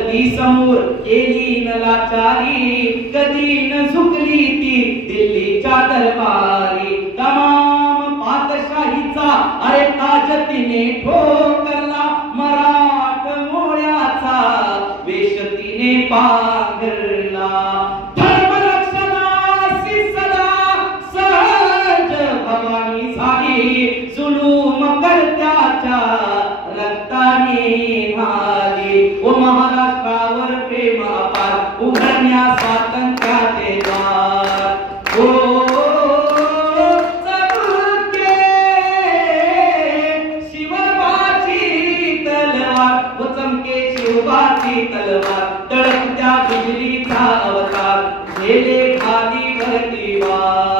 धरती समोर केली न लाचारी, कधी न झुकली ती दिल्लीच्या दरबारी. तमाम पातशाहीचा अरे ताज तिने ठोकरला, मराठमोळ्याचा वेश तिने पांघरला. धर्मरक्षणासी सदा सहज भवानी झाली, जुलूम करत्याच्या रक्ताने न्हाली. ओ महाराष्ट्रावर प्रेम अपार, उघडण्या स्वातंत्र्याचे द्वार. ओ चमके शिवबाची तलवार, ओ चमके शिवबाची तलवार, तळपत्या बिजलीचा अवतार, गेले खाली भरती वार.